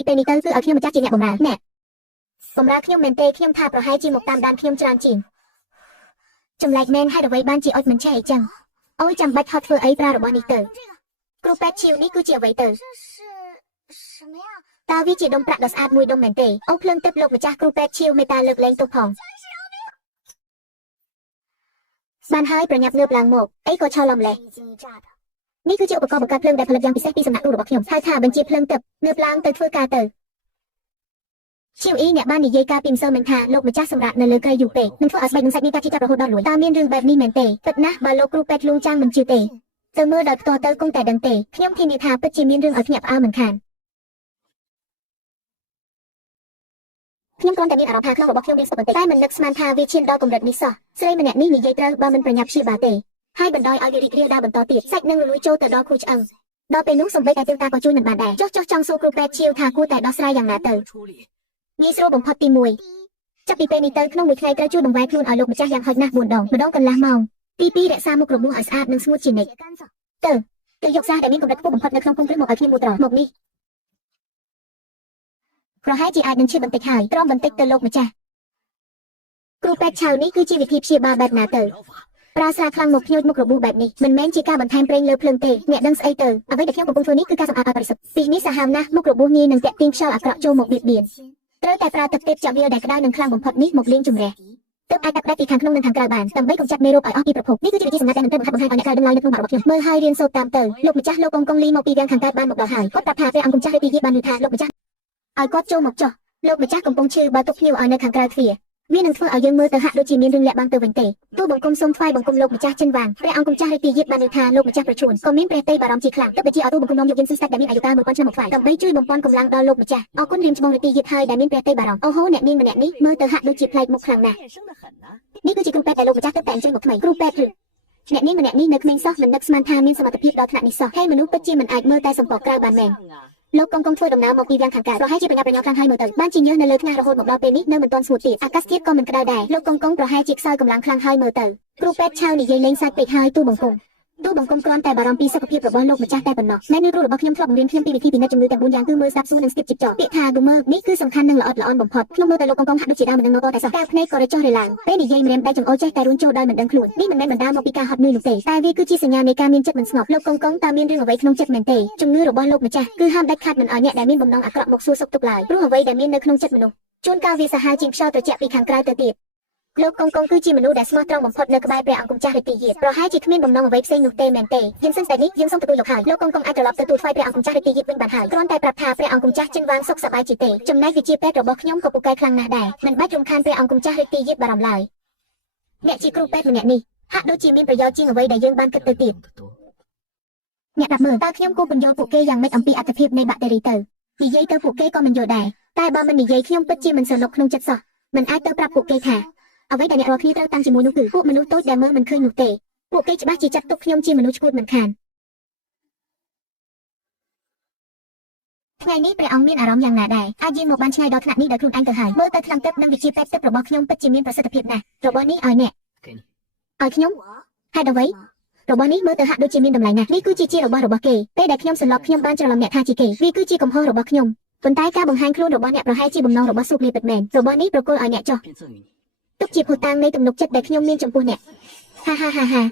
ពីពេលនេះទៅគឺឲ្យខ្ញុំម្ចាស់ជាអ្នកបម្រើណែបម្រើខ្ញុំមែនទេខ្ញុំថាប្រហែលជាមកតាមដានខ្ញុំច្រើនជាងចម្លែកមែនហេតុអ្វីបានជាអុចមិនឆេះអីចឹងអូយចាំបាច់ហត់ធ្វើអីប្រើរបស់នេះទៅគ្រូពេទ្យឈីវនេះគឺជាអ្វីទៅតើវាជាដុំប្រាក់ដ៏ស្អាតមួយដុំមែនទេអូភ្លើងទឹកម្ចាស់គ្រូពេទ្យឈីវមេតាលើកលែងទោសផងបានហើយប្រញាប់ងើបឡើងមកអីក៏ឆោឡំម្លេះនេះគឺជាឧបករណ៍បង្កើតភ្លើងដែលផលិតយ៉ាងពិសេសពីសំណាក់គ្រូរបស់ខ្ញុំហៅថាបញ្ជាភ្លើងទឹកងើបឡើងទៅធ្វើការទៅឈីវអ៊ីអ្នកបាននិយាយការពីម្សិលមិញថាលោកម្ចាស់សម្រាប់នៅលើក្រៃយូរពេកនឹងធ្វើឲ្យស្បែកនឹងសាច់មានការជិះចាប់រហូតដល់លួចតើមានរឿងបែបនេះមែនទេពិតណាស់បើលោកគ្រូពេទ្យលួងចាំងមិនជឿទេទៅមើលដល់ផ្ទាល់ទៅគង់តែដឹងទេខ្ញុំធានាថាពិតជាមានរឿងឲ្យភ្ញាក់ផ្អើលមិនខានខ្ញុំគ្រាន់តែមានអារម្មណ៍ថាក្នុងរបស់ខ្ញុំរៀងស្ទប់បន្តិចតែមិននឹកស្មានថាវាឈានដល់កម្រិតនេះសោះស្រីម្នាក់នេះនិយាយត្រូវបើមិនប្រញាប់ព្យាបាលទេហើយបណ្ដោយឲ្យវារីករាលដាលបន្តទៀតសាច់នឹងរលួយចូលទៅដល់គ្រូឆ្អឹងដល់ពេលនោះសំបីតែទេវតាក៏ជួយមិនបានដែរចុះចង់សួរគ្រូពេទ្យឈីវថាគួរតែដោះស្រាយយ៉ាងណាទៅងាយស្រួលបំផុតទី1ចាប់ពីពេលនេះទៅក្នុងមួយថ្ងៃត្រូវជួយបង្វែរខ្លួនឲ្យលោកម្ចាស់យ៉ាងហោចណាស់4ដងម្ដងកន្លះម៉ោងទី2រក្សាមុខរបួសឲ្យស្អាតនិងស្ងួតជានិច្ចទៅយកសារដែលមានកម្រិតខ្ពស់បំផុតនៅក្នុងពុម្ពព្រឹកមកឲ្យខ្ញុំមួយត្រមកនេះប្រហែលជាអាចនឹងឈឺបន្តិចហើយទ្រាំបន្តិចទៅលោកម្ចាស់គ្រូពេទ្យឆៅនេះគឺជាវិធីព្យាបាលបែបណាទៅប្រើស្រាខ្លាំងមកភ្ញួចមុខរបួសបែបនេះមិនមែនជាការបន្ថែមប្រេងលើភ្លើងទេអ្នកដឹងស្អីទៅអ្វីដែលខ្ញុំកំពុងធ្វើនេះគឺការសម្អាតឲ្យបរិសុទ្ធពីនេះសាហាវណាស់មុខរបួសងាយនឹងតាក់ទាញខ្យល់អាក្រក់ចូលមកបៀតបៀនត្រូវតែប្រើទឹកទេពចាក់វាលដែលក្តៅនិងខ្លាំងបំផុតនេះមកលាងជម្រះទើបអាចកាត់ផ្តាច់ពីខាងក្នុងនិងខាងក្រៅបានដើម្បីកម្ចាត់មេរោគឲ្យអស់ពីប្រភពនេះគឺជាវិធីសម្ងាត់ដែលមិនត្រូវបង្ហាញឲ្យអ្នកក្រៅដឹងឡើយនៅក្នុងបទរបស់ខ្ញុំមើលហើយរៀនសូត្រតាមទៅលោកម្ចាស់លោកកុងកុងលីមកពីវាំងខាងកើតបានមកដល់ហើយគាត់ប្រាប់ថាព្រះអង្គម្ចាស់រាជទីយាបាននិយាយថាលោកម្ចាស់ឲ្យគាត់ចូលមកចុះលោកម្ចាស់កំពុងឈឺបើទុកភ្ញៀវឲ្យនៅខាងក្រៅទ្វារវានឹងធ្វើឲ្យយើងមើលទៅហាក់ដូចជាមានរឿងលាក់បាំងទៅវិញទេទូបង្គំសូមថ្វាយបង្គំលោកម្ចាស់ចិនវាងព្រះអង្គម្ចាស់រាជទីយាបាននិយាយថាលោកម្ចាស់ប្រជូនក៏មានព្រះតីបារម្ភជាខ្លាំងទើបបញ្ជាឲ្យទូបង្គំនាំយកយន្តស៊ីស្ដេចដែលមានអាយុកាល1000ឆ្នាំមកថ្វាយដើម្បីជួយបំពេញកម្លាំងដល់លោកម្ចាស់អរគុណរៀមច្បងរាជទីយាហើយដែលមានព្រះតីបារម្ភអូហូអ្នកនាងម្នាក់នេះមើលទៅហាក់ដូចជាប្លែកមុខខ្លាំងណាស់នេះគឺជាគ្រូពេទ្យដែលលោកម្ចាស់ទើបតែអញ្ជើញមកថ្មីគ្រូពេទ្យឬអ្នកនាងម្នាក់នេះនៅក្មេងសោះមិននឹកស្មានថាមានសមត្ថភាពដល់ថ្នាក់នេះសោះហើយមនុស្សពិតជាមិនអាចមើលតែសម្បកក្រៅបានមែនលោកកុងកុងធ្វើដំណើរមកពីវាំងខាងកើតប្រហែលជាប្រញាប់ប្រញាល់ខ្លាំងហើយមើលទៅបានជាញើសនៅលើថ្ងាសរហូតមកដល់ពេលនេះនៅមិនទាន់ស្ងួតទៀតអាកាសធាតុក៏មិនក្តៅដែរលោកកុងកុងប្រហែលជាខ្សោយកម្លាំងខ្លាំងហើយមើលទៅគ្រូពេទ្យឆៅនិយាយលេងសើចពេកហើយទូបង្គំគ្រាន់តែបារម្ភពីសុខភាពរបស់លោកម្ចាស់តែប៉ុណ្ណោះអ្នកនៅគ្រូរបស់ខ្ញុំធ្លាប់បង្រៀនខ្ញុំពីវិធីពិនិត្យជំងឺទាំង4យ៉ាងគឺមើលស្ដាប់សួរនិងស្ទាបជីកចោពាក្យថា Goomer នេះគឺសំខាន់និងល្អិតល្អន់បំផុតខ្ញុំមើលទៅលោកកុងកុងហាក់ដូចជាដើមមិនដឹងមកតែសោះកែវភ្នែកក៏រចុះរឡើងពេលនិយាយម្រាមដៃចង្អុលចេះតែរួញចូលដោយមិនដឹងខ្លួននេះមិនមែនបណ្ដាលមកពីការហត់នឿយនោះទេតែវាគឺជាសញ្ញានៃការមានចិត្តមិនស្ងប់លោកកុងកុងតើមានរឿងអ្វីក្នុងចិត្តមែនទេជំងឺរបស់លោកម្ចាស់គឺហាមដាច់ខាតមិនឲ្យអ្នកដែលមានបំណងអាក្រក់មកសួរសុខទុក្ខឡើយព្រោះអ្វីដែលមាននៅក្នុងចិត្តមនុស្សជួនកាលវាសាហាវជាងខ្យល់ត្រជាក់ពីខាងក្រៅទៅទៀតលោកកុងកុងគឺជាមនុស្សដែលស្មោះត្រង់បំផុតនៅក្បែរព្រះអង្គម្ចាស់រាជទីយាប្រហែលជាគ្មានបំណងអ្វីផ្សេងនោះទេមែនទេយើងសិនតែនេះយើងសូមទទួលលោកហើយលោកកុងកុងអាចត្រឡប់ទៅទូលថ្វាយព្រះអង្គម្ចាស់រាជទីយាវិញបានហើយគ្រាន់តែប្រាប់ថាព្រះអង្គម្ចាស់ចិនវាងសុខសប្បាយជាទេចំណែកវិជាពេទ្យរបស់ខ្ញុំក៏ពូកែខ្លាំងណាស់ដែរមិនបាច់រំខានព្រះអង្គម្ចាស់រាជទីយាបារម្ភឡើយអ្នកជាគ្រូពេទ្យម្នាក់នេះហាក់ដូចជាមានប្រយោជន៍ជាងអ្វីដែលយើងបានគិតទៅទៀតអ្នកប្រាប់មើលតើខ្ញុំគួរបញ្យល់ពួកគេយ៉ាងម៉េចអំពីអត្ថភាពនៃបាក់តេរីទៅនិយាយទៅពួកគេក៏មិនយល់ដែរតែបើមិននិយាយខ្ញុំពិតជាមិនសនុកក្នុងចិត្តសោះមិនអាចទៅប្រាប់ពួកគេថាអ្វីដែលអ្នករាល់គ្នាត្រូវតាំងជាមួយនោះគឺពួកមនុស្សតូចដែលមើលមិនឃើញនោះទេពួកគេច្បាស់ជាចាត់ទុកខ្ញុំជាមនុស្សឈួតមិនខានថ្ងៃនេះព្រះអង្គមានអារម្មណ៍យ៉ាងណាដែរអាចយាងមកបានឆ្ងាយដល់ថ្នាក់នេះដោយខ្លួនឯងទៅហើយមើលទៅថ្នាំទឹកនិងវិជាពេទ្យទឹករបស់ខ្ញុំពិតជាមានប្រសិទ្ធភាពណាស់របស់នេះឲ្យអ្នកឲ្យខ្ញុំហេតុអ្វីរបស់នេះមើលទៅហាក់ដូចជាមានតម្លៃណាស់នេះគឺជារបស់គេពេលដែលខ្ញុំសន្លប់ខ្ញុំបានច្រឡំអ្នកថាជាគេវាគឺជាកំហុសរបស់ខ្ញុំប៉ុន្តែការបង្ហាញខ្លួនរបស់អ្នកប្រហែលជាបំណងរបស់ស៊ូបលីពិតមែនរបស់នេះប្រគល់ឲ្យអ្នកចោះទុកជាភូតាំងនៃទំនុកចិត្តដែលខ្ញុំមានចំពោះអ្នកហា